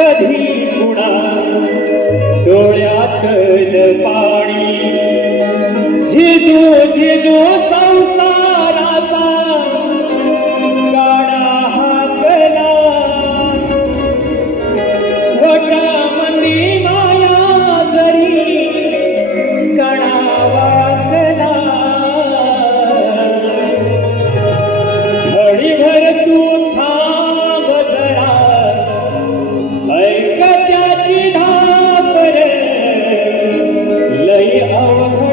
कधी पुन्हा डोळ्यात पाणी. झिजू झिजू Oh,